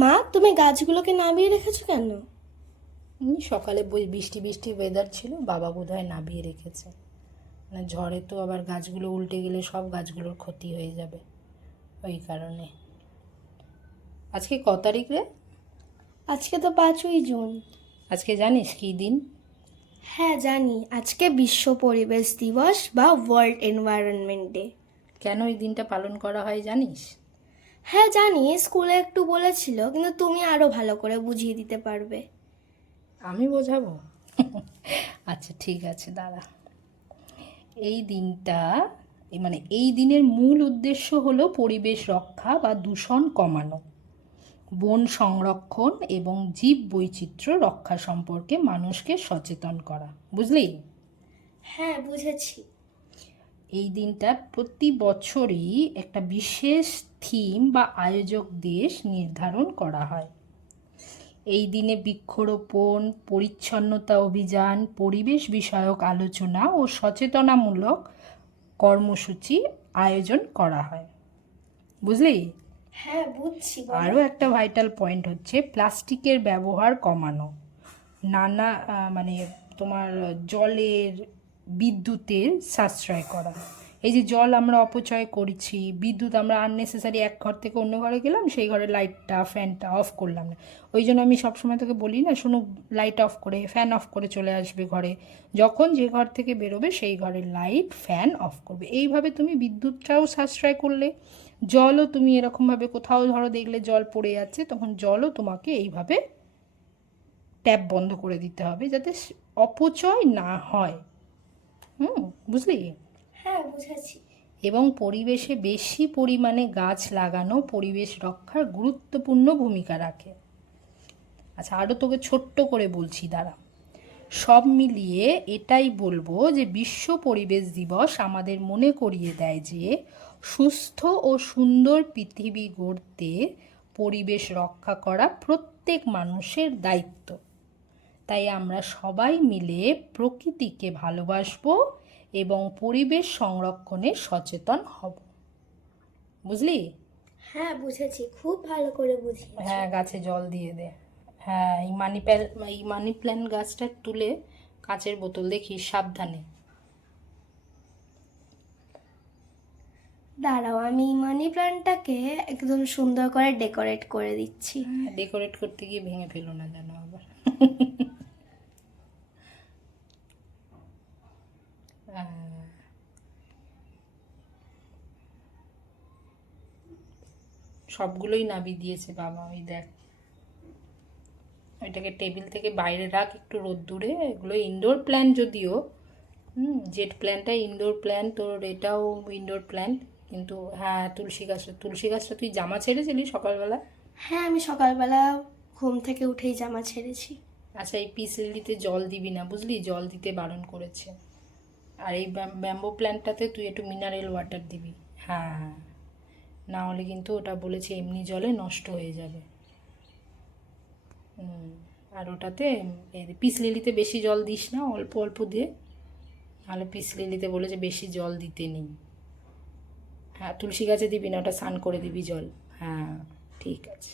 মা, তুমি গাছগুলোকে নামিয়ে রেখেছো কেন? সকালে বৃষ্টি বৃষ্টি ওয়েদার ছিল, বাবা বোধহয় নামিয়ে রেখেছে। না, ঝড়ে তো আবার গাছগুলো উল্টে গেলে সব গাছগুলোর ক্ষতি হয়ে যাবে, ওই কারণে। আজকে ক তারিখ রে? আজকে তো 5ই জুন। আজকে জানিস কী দিন? হ্যাঁ জানি, আজকে বিশ্ব পরিবেশ দিবস বা ওয়ার্ল্ড এনভায়রনমেন্ট ডে। কেন এই দিনটা পালন করা হয় জানিস? হ্যাঁ জানি, স্কুলে একটু বলেছিল, কিন্তু তুমি আরো ভালো করে বুঝিয়ে দিতে পারবে। আমি বোঝাবো? আচ্ছা ঠিক আছে, দাঁড়া। এই দিনটা এই দিনের মূল উদ্দেশ্য হলো পরিবেশ রক্ষা বা দূষণ কমানো, বন সংরক্ষণ এবং জীব বৈচিত্র্য রক্ষা সম্পর্কে মানুষকে সচেতন করা, বুঝলি? হ্যাঁ বুঝেছি। এই দিনটা প্রতি বছরই একটা বিশেষ থিম বা আয়োজক দেশ নির্ধারণ করা হয়। এই দিনে বৃক্ষরোপণ, পরিচ্ছন্নতা অভিযান, পরিবেশ বিষয়ক আলোচনা ও সচেতনামূলক কর্মসূচি আয়োজন করা হয়, বুঝলি? হ্যাঁ বুঝছি, বলো। আরও একটা ভাইটাল পয়েন্ট হচ্ছে প্লাস্টিকের ব্যবহার কমানো, নানা তোমার জলের, বিদ্যুতের সাশ্রয় করা। এই যে জল আমরা অপচয় করছি, বিদ্যুৎ আমরা আননেসেসারি এক ঘর থেকে অন্য ঘরে গেলাম, সেই ঘরে লাইটটা ফ্যানটা অফ করলাম না। ওই জন্য আমি সবসময় তোকে বলি না, শোনো, লাইট অফ করে ফ্যান অফ করে চলে আসবে ঘরে। যখন যে ঘর থেকে বেরোবে সেই ঘরের লাইট ফ্যান অফ করবে। এইভাবে তুমি বিদ্যুৎটাও সাশ্রয় করলে, জলও তুমি এরকমভাবে কোথাও ধরো দেখলে জল পড়ে যাচ্ছে, তখন জলও তোমাকে এইভাবে ট্যাপ বন্ধ করে দিতে হবে, যাতে অপচয় না হয়। বুঝলি? হ্যাঁ বুঝেছি। এবং পরিবেশে বেশি পরিমাণে গাছ লাগানো পরিবেশ রক্ষার গুরুত্বপূর্ণ ভূমিকা রাখে। আচ্ছা, আরও তোকে ছোট্ট করে বলছি, দাঁড়া। সব মিলিয়ে এটাই বলবো যে বিশ্ব পরিবেশ দিবস আমাদের মনে করিয়ে দেয় যে সুস্থ ও সুন্দর পৃথিবী গড়তে পরিবেশ রক্ষা করা প্রত্যেক মানুষের দায়িত্ব। তাই আমরা সবাই মিলে প্রকৃতিকে ভালোবাসবো এবং পরিবেশ সংরক্ষণে সচেতন হব, বুঝলি? হ্যাঁ বুঝেছি, খুব ভালো করে বুঝিয়েছো। হ্যাঁ, গাছে জল দিয়ে দে। হ্যাঁ, এই মানি প্ল্যান্ট গাছটা তুলে কাঁচের বোতল দেখিস, সাবধানে। দাঁড়াও, আমি মানি প্ল্যান্টটাকে একদম সুন্দর করে ডেকোরেট করে দিচ্ছি। ডেকোরেট করতে গিয়ে ভেঙে ফেলো না যেন আবার। সবগুলোই নাবি দিয়েছে বাবা, ওই দেখ। ওইটাকে টেবিল থেকে বাইরে রাখ একটু রোদ্দুরে। এগুলো ইনডোর প্ল্যান্ট যদিও, জেট প্ল্যান্টটা ইনডোর প্ল্যান্ট, তোর এটাও ইনডোর প্ল্যান্ট। কিন্তু হ্যাঁ, তুলসী গাছটা তুই জামা ছেড়েছিলি সকালবেলা? হ্যাঁ, আমি সকালবেলা ঘুম থেকে উঠেই জামা ছেড়েছি। আচ্ছা, এই পিস লিলিতে জল দিবি না, বুঝলি? জল দিতে বারণ করেছে। আর এই ব্যাম্বো প্ল্যান্টটাতে তুই একটু মিনারেল ওয়াটার দিবি। হ্যাঁ হ্যাঁ, না হলে কিন্তু ওটা বলেছে এমনি জলে নষ্ট হয়ে যাবে। আর ওটাতে পিস লিলিতে বেশি জল দিস না, অল্প অল্প দে, নাহলে পিস লিলিতে বলেছে বেশি জল দিতে নেই। হ্যাঁ, তুলসী গাছে দিবি না, ওটা স্নান করে দিবি জল। হ্যাঁ ঠিক আছে।